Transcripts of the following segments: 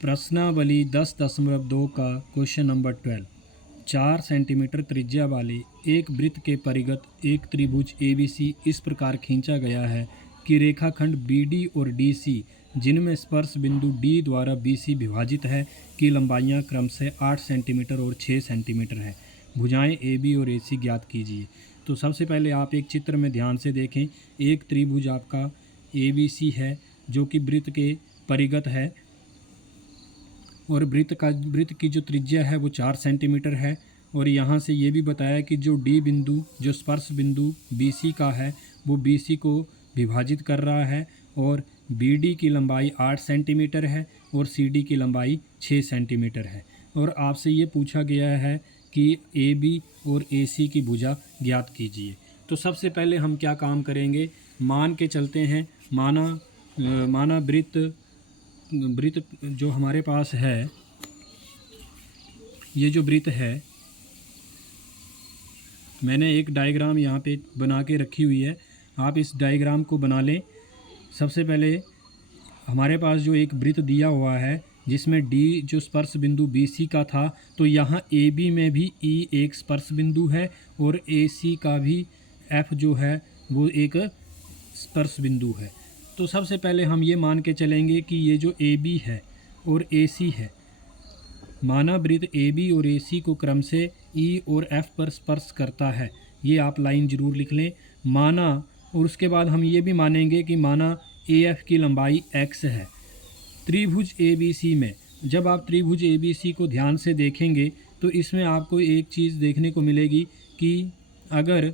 प्रश्नावली 10.2 का question number 12। 4 centimetre त्रिज्या वाले एक वृत्त के परिगत एक त्रिभुज ABC इस प्रकार खींचा गया है कि रेखाखंड BD और DC, जिनमें स्पर्श बिंदु D द्वारा BC विभाजित है, की लंबाइयाँ क्रमशः 8 सेंटीमीटर और 6 सेंटीमीटर है। भुजाएं AB और AC ज्ञात कीजिए। तो सबसे पहले आप एक चित्र में ध्यान से देखें। एक त्रिभुज आपका ABC है जो कि वृत्त के परिगत है और वृत्त की जो त्रिज्या है वो 4 सेंटीमीटर है। और यहाँ से ये भी बताया कि जो D बिंदु, जो स्पर्श बिंदु BC का है, वो BC को विभाजित कर रहा है और BD की लंबाई 8 सेंटीमीटर है और CD की लंबाई 6 सेंटीमीटर है। और आपसे ये पूछा गया है कि AB और AC की भुजा ज्ञात कीजिए। तो सबसे पहले हम क्या काम करेंगे, मान के चलते हैं। माना वृत्त जो हमारे पास है, ये जो वृत्त है, मैंने एक डायग्राम यहाँ पे बना के रखी हुई है, आप इस डायग्राम को बना लें। सबसे पहले हमारे पास जो एक वृत्त दिया हुआ है जिसमें D जो स्पर्श बिंदु BC का था, तो यहाँ AB में भी E एक स्पर्श बिंदु है और AC का भी F जो है वो एक स्पर्श बिंदु है। तो सबसे पहले हम ये मान के चलेंगे कि ये जो AB है और AC है, माना वृत्त AB और AC को क्रम से E और F पर स्पर्श करता है। ये आप लाइन ज़रूर लिख लें, माना। और उसके बाद हम ये भी मानेंगे कि माना AF की लंबाई x है। त्रिभुज ABC में जब आप त्रिभुज ABC को ध्यान से देखेंगे तो इसमें आपको एक चीज़ देखने को मिलेगी कि अगर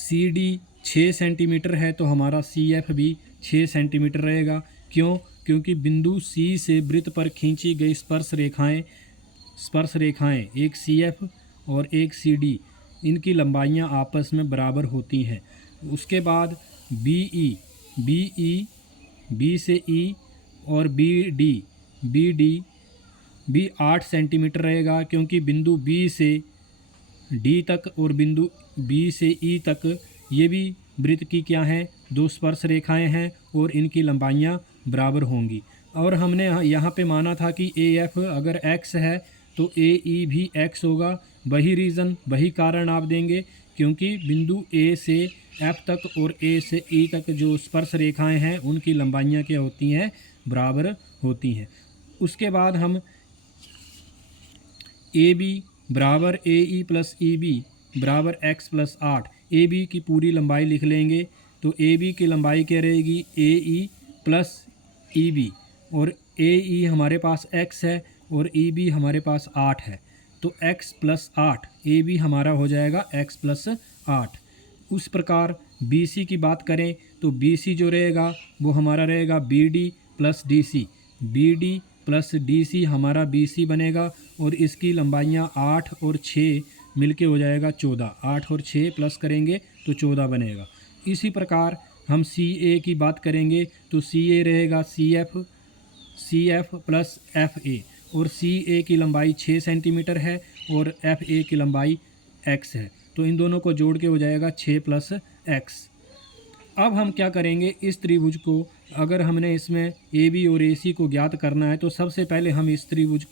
CD 6 सेंटीमीटर है तो हमारा CF भी 6 सेंटीमीटर रहेगा। क्योंकि बिंदु C से वृत्त पर खींची गई स्पर्श रेखाएं एक CF और एक CD, इनकी लंबाइयां आपस में बराबर होती हैं। उसके बाद BE B से E और BD भी 8 सेंटीमीटर रहेगा, क्योंकि बिंदु B से D तक और बिंदु B से E तक ये भी वृत्त की क्या हैं, दो स्पर्श रेखाएं हैं और इनकी लंबाइयां बराबर होंगी। और हमने यहाँ पे माना था कि AF अगर x है तो AE भी x होगा। वही कारण आप देंगे, क्योंकि बिंदु A से F तक और A से E तक जो स्पर्श रेखाएं हैं उनकी लंबाइयां क्या होती हैं, बराबर होती हैं। उसके बाद हम AB बराबर AE प्लस EB बराबर x प्लस 8, AB की पूरी लंबाई लिख लेंगे। तो AB की लंबाई क्या रहेगी, AE प्लस EB, और AE हमारे पास x है और EB हमारे पास 8 है, तो x प्लस 8, AB हमारा हो जाएगा x प्लस 8। उस प्रकार BC की बात करें तो BC जो रहेगा वो हमारा रहेगा BD plus DC। BD plus DC हमारा BC बनेगा और इसकी लंबाइयाँ 8 और 6 मिलके हो जाएगा 14। 8 और 6 प्लस करेंगे तो 14 बनेगा। इसी प्रकार हम CA की बात करेंगे तो CA रहेगा CF प्लस FA, और CA की लंबाई 6 सेंटीमीटर है और FA की लंबाई x है, तो इन दोनों को जोड़ के हो जाएगा 6 प्लस x। अब हम क्या करेंगे, इस त्रिभुज को अगर हमने इसमें AB और AC को ज्ञात करना है तो सबसे पहले हम इस त्रिभुज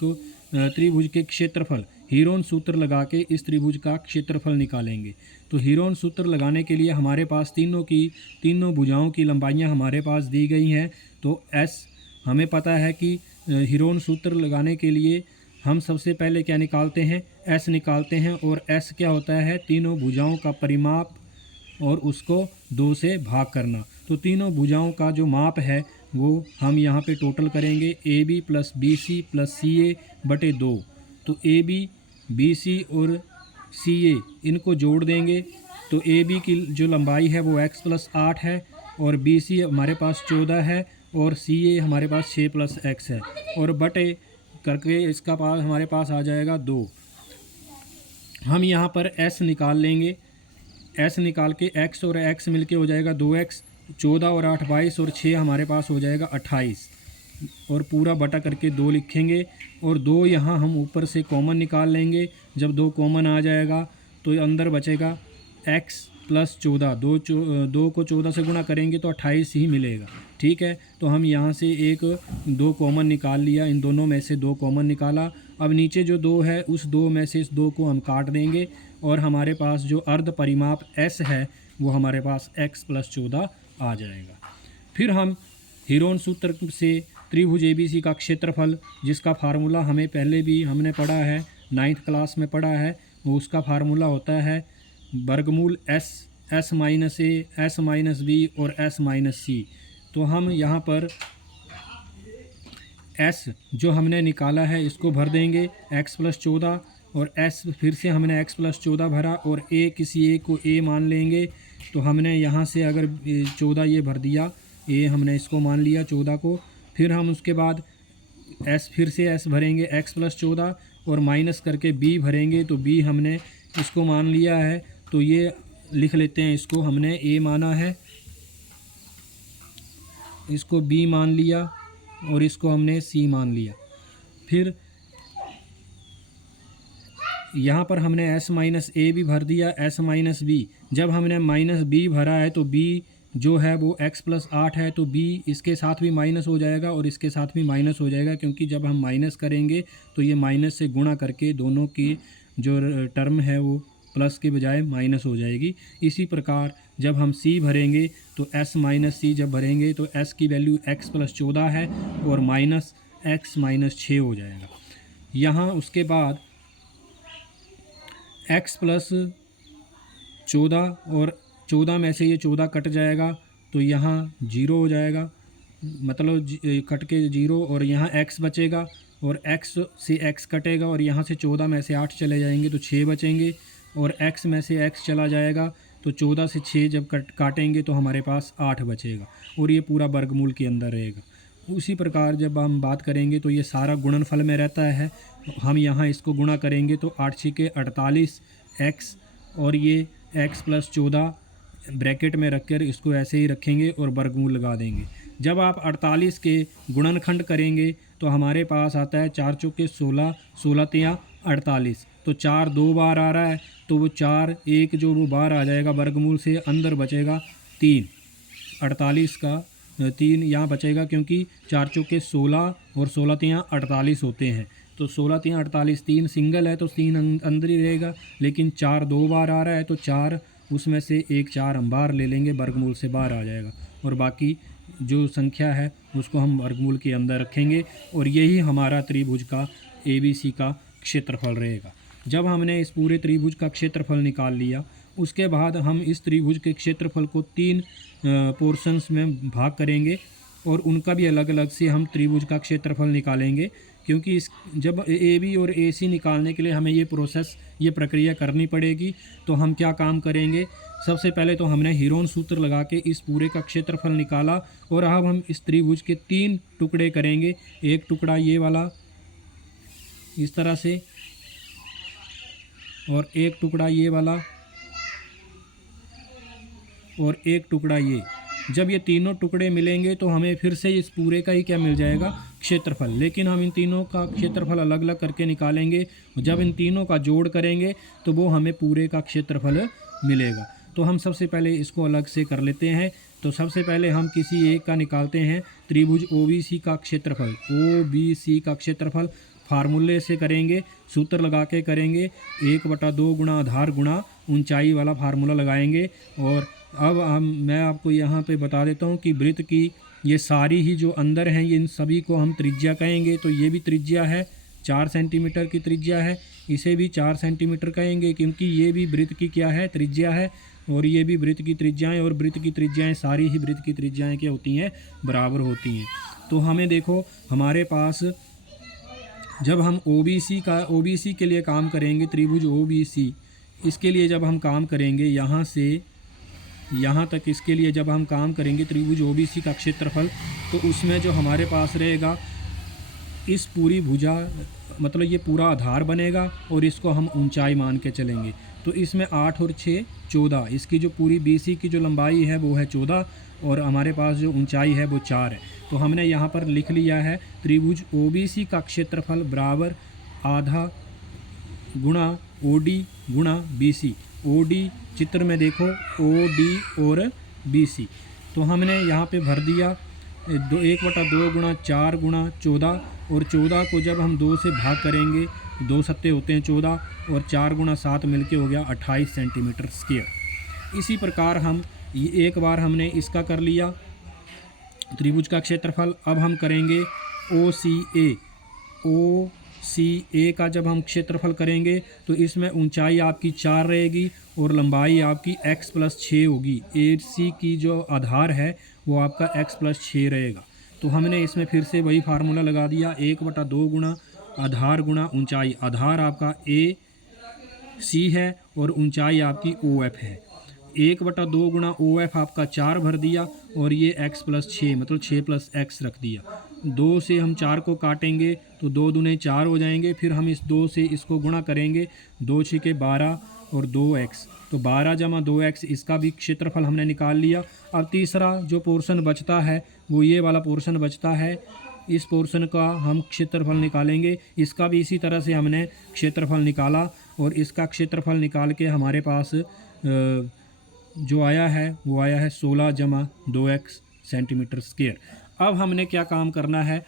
के क्षेत्रफल, हीरोन सूत्र लगा के इस त्रिभुज का क्षेत्रफल निकालेंगे। तो हीरोन सूत्र लगाने के लिए हमारे पास तीनों भुजाओं की लंबाइयां हमारे पास दी गई हैं। तो S हमें पता है कि हीरोन सूत्र लगाने के लिए हम सबसे पहले क्या निकालते हैं, S निकालते हैं। और S क्या होता है, तीनों भुजाओं का परिमाप और उसको 2 से भाग करना। तो तीनों भुजाओं का जो माप है वो हम यहाँ पे टोटल करेंगे, AB plus BC plus CA बटे 2। तो AB BC और CA इनको जोड़ देंगे तो AB की जो लंबाई है वो x प्लस 8 है और BC हमारे पास 14 है और CA हमारे पास 6 प्लस x है, और बटे करके इसका पास हमारे पास आ जाएगा 2। हम यहाँ पर S निकाल लेंगे। S निकाल के x और x मिलके हो जाएगा 2x, 14 और 8 22 और 6 हमारे पास हो जाएगा 28, और पूरा बटा करके 2 लिखेंगे। और 2 यहाँ हम ऊपर से कॉमन निकाल लेंगे। जब 2 कॉमन आ जाएगा तो अंदर बचेगा x प्लस 14। 2 को 14 से गुणा करेंगे तो 28 ही मिलेगा। ठीक। ठीक है। तो हम यहाँ से एक 2 कॉमन निकाल लिया, इन दोनों में से 2 कॉमन निकाला। अब नीचे जो 2 है उस 2 में से इस 2 को हम काट देंगे और हमारे पास जो अर्ध परिमाप s है वो हमारे पास x + 14 आ जाएगा। फिर हम हीरोन सूत्र से त्रिभुज ABC का क्षेत्रफल, जिसका फार्मूला हमें पहले भी हमने पढ़ा है, 9th क्लास में पढ़ा है, वो उसका फार्मूला होता है वर्गमूल s -a, s -b और s -c। तो हम यहाँ पर s जो हमने निकाला है इसको भर देंगे x + 14 और s फिर से हमने x + 14 भरा और a किसी एक को a मान लेंगे। तो हमने यहाँ से अगर 14 ये भर दिया, a हमने इसको मान लिया 14 को। फिर हम उसके बाद s फिर से s भरेंगे x + 14 और माइनस करके b भरेंगे। तो b हमने इसको मान लिया है, तो ये लिख लेते हैं, इसको हमने a माना है, इसको b मान लिया और इसको हमने c मान लिया। फिर यहाँ पर हमने s - a भी भर दिया, s - b। जब हमने -b भरा है तो b जो है वो x + 8 है, तो b इसके साथ भी माइनस हो जाएगा और इसके साथ भी माइनस हो जाएगा, क्योंकि जब हम माइनस करेंगे तो ये माइनस से गुणा करके दोनों की जो टर्म है वो प्लस के बजाय माइनस हो जाएगी। इसी प्रकार जब हम c भरेंगे तो s - c जब भरेंगे तो s की वैल्यू x + 14 है और -x - 6 हो जाएगा। यहाँ उसके बाद x + 14 और 14 में से ये 14 कट जाएगा तो यहाँ 0 हो जाएगा, मतलब कट के 0, और यहाँ x बचेगा और x से x कटेगा और यहाँ से 14 में से 8 चले जाएंगे तो 6 बचेंगे और x में से x चला जाएगा तो 14 से 6 जब काटेंगे तो हमारे पास 8 बचेगा और ये पूरा वर्गमूल के अंदर रहेगा। उसी प्रकार जब हम बात करेंगे तो ये सारा गुणनफल में रहता है, हम यहाँ इसको गुणा करेंगे तो 8 × 6 = 48 x और ये x + 14 ब्रैकेट में रखकर इसको ऐसे ही रखेंगे और वर्गमूल लगा देंगे। जब आप 48 के गुणनखंड करेंगे तो हमारे पास आता है 4 × 16, 16 × 48, तो 4 2 बार आ रहा है तो वो 4 1 जो वो बार आ जाएगा वर्गमूल से, अंदर बचेगा 3, 48 का 3 यहाँ बचेगा, क्योंकि 4 × 16 और 16 × 48 होते हैं, तो 16 × 48 3 सिंगल है तो 3 अंदर ही रहेगा, लेकिन 4 2 बार आ रहा है तो 4 उसमें से एक 4 हम बाहर ले लेंगे, वर्गमूल से बाहर आ जाएगा और बाकी जो संख्या है उसको हम वर्गमूल के अंदर रखेंगे और यही हमारा त्रिभुज का ABC का क्षेत्रफल रहेगा। जब हमने इस पूरे त्रिभुज का क्षेत्रफल निकाल लिया, उसके बाद हम इस त्रिभुज के क्षेत्रफल को 3 पोर्शंस में भाग करेंगे और उनका भी अलग अलग से हम त्रिभुज का क्षेत्रफल निकालेंगे, क्योंकि इस जब AB और AC निकालने के लिए हमें ये प्रक्रिया करनी पड़ेगी। तो हम क्या काम करेंगे, सबसे पहले तो हमने हीरोन सूत्र लगा के इस पूरे का क्षेत्रफल निकाला और अब हम इस त्रिभुज के 3 टुकड़े करेंगे। एक टुकड़ा ये वाला इस तरह से और एक टुकड़ा ये वाला और एक टुकड़ा ये। जब ये तीनों टुकड़े मिलेंगे तो हमें फिर से इस पूरे का ही क्या मिल जाएगा, क्षेत्रफल, लेकिन हम इन तीनों का क्षेत्रफल अलग अलग करके निकालेंगे। जब इन तीनों का जोड़ करेंगे तो वो हमें पूरे का क्षेत्रफल मिलेगा। तो हम सबसे पहले इसको अलग से कर लेते हैं। तो सबसे पहले हम किसी एक का निकालते हैं, त्रिभुज OBC का क्षेत्रफल। OBC का क्षेत्रफल फार्मूले से करेंगे, सूत्र लगा के करेंगे, 1/2 गुणा आधार गुणा ऊंचाई वाला फार्मूला लगाएंगे। और अब मैं आपको यहाँ पे बता देता हूँ कि वृत्त की ये सारी ही जो अंदर हैं ये इन सभी को हम त्रिज्या कहेंगे। तो ये भी त्रिज्या है, 4 सेंटीमीटर की त्रिज्या है, इसे भी 4 सेंटीमीटर कहेंगे, क्योंकि ये भी वृत्त की क्या है, त्रिज्या है, और ये भी वृत्त की त्रिज्याएँ, और वृत्त की त्रिज्याएँ सारी ही वृत्त की त्रिज्याएँ क्या होती हैं, बराबर होती हैं। तो हमें देखो हमारे पास जब हम OBC के लिए काम करेंगे, त्रिभुज OBC, इसके लिए जब हम काम करेंगे यहाँ से यहाँ तक, इसके लिए जब हम काम करेंगे त्रिभुज OBC का क्षेत्रफल, तो उसमें जो हमारे पास रहेगा इस पूरी भुजा, मतलब ये पूरा आधार बनेगा और इसको हम ऊंचाई मान के चलेंगे। तो इसमें 8 और 6 14, इसकी जो पूरी BC की जो लंबाई है वो है 14 और हमारे पास जो ऊंचाई है वो 4 है। तो हमने यहाँ पर लिख लिया है त्रिभुज OBC का क्षेत्रफल बराबर आधा गुणा OD गुणा BC। OD चित्र में देखो, OD और BC, तो हमने यहाँ पे भर दिया 1/2 गुणा 4 गुणा 14, और 14 को जब हम 2 से भाग करेंगे, 2 सत्ते होते हैं 14, और 4 गुणा 7 मिलके हो गया 28 सेंटीमीटर स्क्वायर। इसी प्रकार हम एक बार हमने इसका कर लिया त्रिभुज का क्षेत्रफल। अब हम करेंगे ओ सी ए का जब हम क्षेत्रफल करेंगे तो इसमें ऊंचाई आपकी 4 रहेगी और लंबाई आपकी x + 6 होगी। ए सी की जो आधार है वो आपका x + 6 रहेगा। तो हमने इसमें फिर से वही फार्मूला लगा दिया, 1/2 गुणा आधार गुणा ऊंचाई। आधार आपका ए सी है और ऊंचाई आपकी ओ एफ है। 1/2 गुणा ओ एफ आपका 4 भर दिया, और ये x + 6 मतलब 6 + x रख दिया। 2 से हम 4 को काटेंगे तो 2 दूने 4 हो जाएंगे। फिर हम इस 2 से इसको गुणा करेंगे, 2 × 6 = 12 और 2x, तो 12 + 2x, इसका भी क्षेत्रफल हमने निकाल लिया। अब तीसरा जो पोर्शन बचता है वो ये वाला पोर्शन बचता है, इस पोर्शन का हम क्षेत्रफल निकालेंगे। इसका भी इसी तरह से हमने क्षेत्रफल निकाला, और इसका क्षेत्रफल निकाल के हमारे पास जो आया है वो आया है 16 + 2x सेंटीमीटर स्क्वायर। अब हमने क्या काम करना है,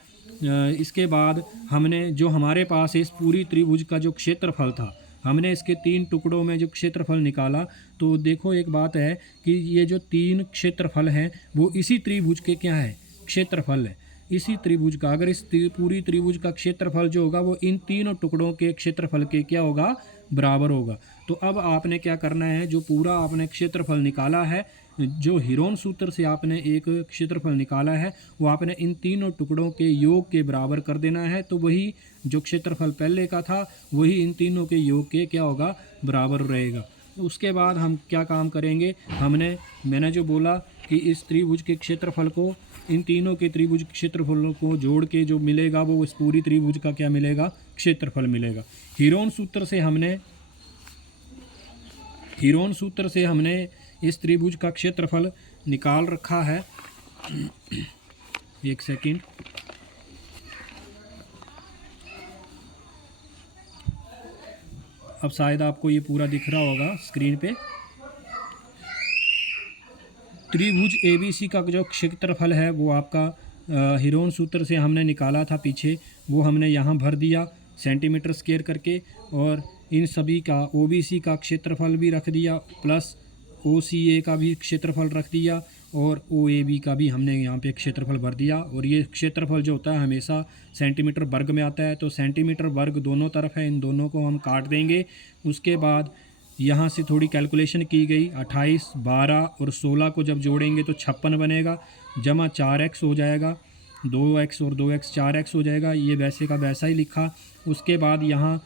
इसके बाद हमने जो हमारे पास इस पूरी त्रिभुज का जो क्षेत्रफल था, हमने इसके 3 टुकड़ों में जो क्षेत्रफल निकाला। तो देखो एक बात है कि ये जो 3 क्षेत्रफल हैं वो इसी त्रिभुज के क्या है, क्षेत्रफल है। इसी त्रिभुज का, अगर इस पूरी त्रिभुज का क्षेत्रफल जो होगा वो इन तीनों टुकड़ों के क्षेत्रफल के क्या होगा, बराबर होगा। तो अब आपने क्या करना है, जो पूरा आपने क्षेत्रफल निकाला है, जो हीरोन सूत्र से आपने एक क्षेत्रफल निकाला है, वो आपने इन तीनों टुकड़ों के योग के बराबर कर देना है। तो वही जो क्षेत्रफल पहले का था वही इन तीनों के योग के क्या होगा, बराबर रहेगा। उसके बाद हम क्या काम करेंगे, मैंने जो बोला कि इस त्रिभुज के क्षेत्रफल को इन तीनों के त्रिभुज क्षेत्रफलों को जोड़ के जो मिलेगा वो इस पूरी त्रिभुज का क्या मिलेगा, क्षेत्रफल मिलेगा। हीरोन सूत्र से हमने इस त्रिभुज का क्षेत्रफल निकाल रखा है। एक सेकंड, अब शायद आपको ये पूरा दिख रहा होगा स्क्रीन पे। त्रिभुज ABC का जो क्षेत्रफल है वो आपका हीरोन सूत्र से हमने निकाला था पीछे, वो हमने यहाँ भर दिया सेंटीमीटर स्क्वायर करके, और इन सभी का OBC का क्षेत्रफल भी रख दिया, प्लस OCA का भी क्षेत्रफल रख दिया, और OAB का भी हमने यहाँ पे क्षेत्रफल भर दिया। और ये क्षेत्रफल जो होता है हमेशा सेंटीमीटर वर्ग में आता है, तो सेंटीमीटर वर्ग दोनों तरफ है, इन दोनों को हम काट देंगे। उसके बाद यहाँ से थोड़ी कैलकुलेशन की गई, 28, 12 और 16 को जब जोड़ेंगे तो 56 बनेगा, जमा 4x हो जाएगा, 2x और 2x 4x हो जाएगा। ये वैसे का वैसा ही लिखा। उसके बाद यहाँ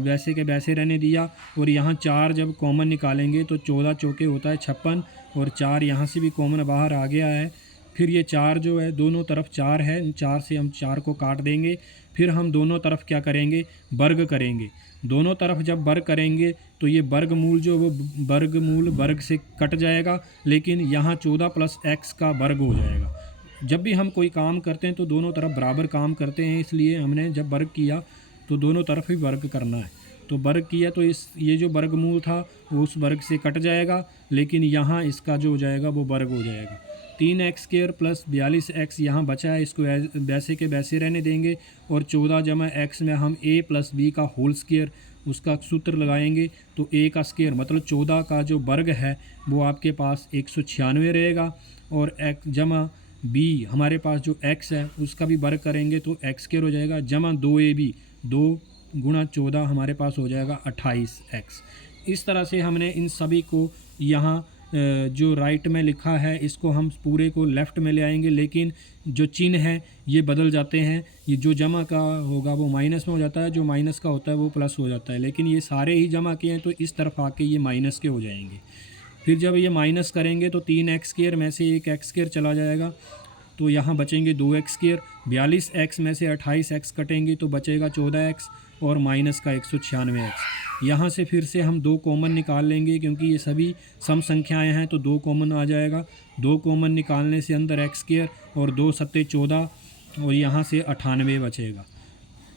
वैसे के वैसे रहने दिया, और यहाँ 4 जब कॉमन निकालेंगे तो 14 चौके होता है 56, और 4 यहाँ से भी कॉमन बाहर आ गया है। फिर ये 4 जो है दोनों तरफ 4 है, 4 से हम 4 को काट देंगे। फिर हम दोनों तरफ क्या करेंगे, वर्ग करेंगे। दोनों तरफ जब वर्ग करेंगे तो ये वर्गमूल जो वो वर्गमूल वर्ग से कट जाएगा, लेकिन यहाँ 14 + x का वर्ग हो जाएगा। जब भी हम कोई काम करते हैं तो दोनों तरफ बराबर काम करते हैं, इसलिए हमने जब वर्ग किया तो दोनों तरफ ही वर्ग करना है। तो वर्ग किया तो ये जो वर्गमूल था वो उस वर्ग से कट जाएगा, लेकिन यहाँ इसका जो हो जाएगा वो वर्ग हो जाएगा। 3x² + 42x यहाँ बचा है, इसको वैसे के वैसे रहने देंगे, और 14 + x में हम a + b का होल स्क्वायर उसका सूत्र लगाएंगे। तो a का स्क्वायर मतलब 14 का जो वर्ग है वो आपके पास 196 रहेगा, और x जमा b हमारे पास जो x है उसका भी वर्ग करेंगे तो x² हो जाएगा, जमा 2ab 2 × 14 हमारे पास हो जाएगा 28x। इस तरह से हमने इन सभी को यहाँ जो राइट में लिखा है इसको हम पूरे को लेफ़्ट में ले आएंगे, लेकिन जो चिन्ह है ये बदल जाते हैं। ये जो जमा का होगा वो माइनस में हो जाता है, जो माइनस का होता है वो प्लस हो जाता है, लेकिन ये सारे ही जमा किए हैं तो इस तरफ आके ये माइनस के हो जाएंगे। फिर जब ये माइनस करेंगे तो 3x² में से एक x² चला जाएगा, तो यहाँ बचेंगे 2x²। 42x में से 28x कटेंगे तो बचेगा 14x, और माइनस का 196x। यहाँ से फिर से हम 2 कॉमन निकाल लेंगे, क्योंकि ये सभी सम संख्याएं हैं तो 2 कॉमन आ जाएगा। 2 कॉमन निकालने से अंदर x² और 2 सत्ते 14, और यहाँ से 98 बचेगा।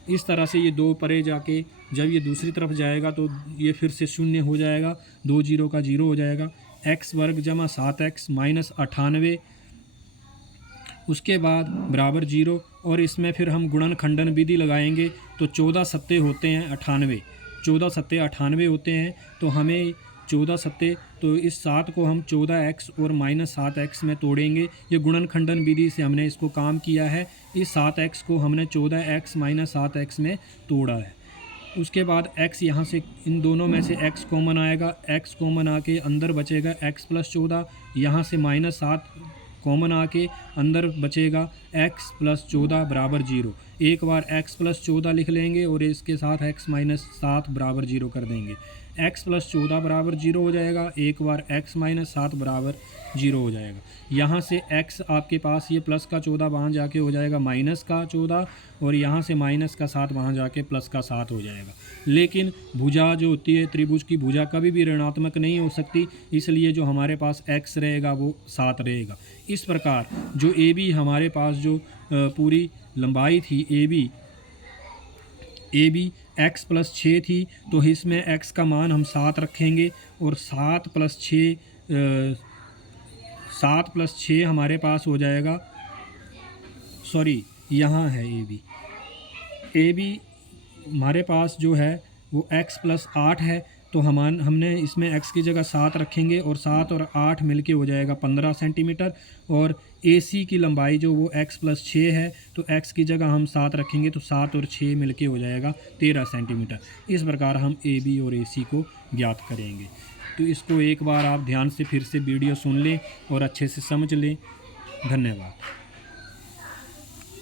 इस तरह से ये 2 परे जाके जब ये दूसरी तरफ जाएगा तो ये फिर से 0 हो जाएगा, 2 0 का 0 हो जाएगा। x² जमा 7x माइनस 98 उसके बाद बराबर 0 और इसमें फिर हम गुणन खंडन विधि लगाएंगे तो 14 सत्ते होते हैं 98, 14 सत्ते 98 होते हैं। तो हमें 14 सत्ते, तो इस 7 को हम 14x और -7x में तोड़ेंगे। ये गुणन खंडन विधि से हमने इसको काम किया है। इस 7x को हमने 14x - 7x में तोड़ा है। उसके बाद x यहाँ से इन दोनों में से x कॉमन आएगा, x कॉमन आके अंदर बचेगा x + 14, यहाँ से -7 कॉमन आके अंदर बचेगा x + 14 बराबर 0। एक बार x + 14 लिख लेंगे और इसके साथ x - 7 बराबर 0 कर देंगे। x + 14 बराबर 0 हो जाएगा, एक बार x - 7 बराबर 0 हो जाएगा। यहाँ से x आपके पास ये प्लस का 14 वहाँ जाके हो जाएगा माइनस का 14 और यहाँ से माइनस का 7 वहाँ जाके प्लस का 7 हो जाएगा। लेकिन भुजा जो होती है त्रिभुज की भुजा कभी भी ऋणात्मक नहीं हो सकती, इसलिए जो हमारे पास x रहेगा वो 7 रहेगा। इस प्रकार जो AB हमारे पास जो पूरी लंबाई थी AB x + 6 थी, तो इसमें x का मान हम 7 रखेंगे और 7 + 6 हमारे पास हो जाएगा, सॉरी यहाँ है AB हमारे पास जो है वो x + 8 है। तो हमने इसमें x की जगह 7 रखेंगे और 7 और 8 मिलके हो जाएगा 15 सेंटीमीटर। और AC की लंबाई जो वो x + 6 है, तो x की जगह हम 7 रखेंगे तो 7 और 6 मिलके हो जाएगा 13 सेंटीमीटर। इस प्रकार हम AB और AC को ज्ञात करेंगे। तो इसको एक बार आप ध्यान से फिर से वीडियो सुन लें और अच्छे से समझ लें। धन्यवाद।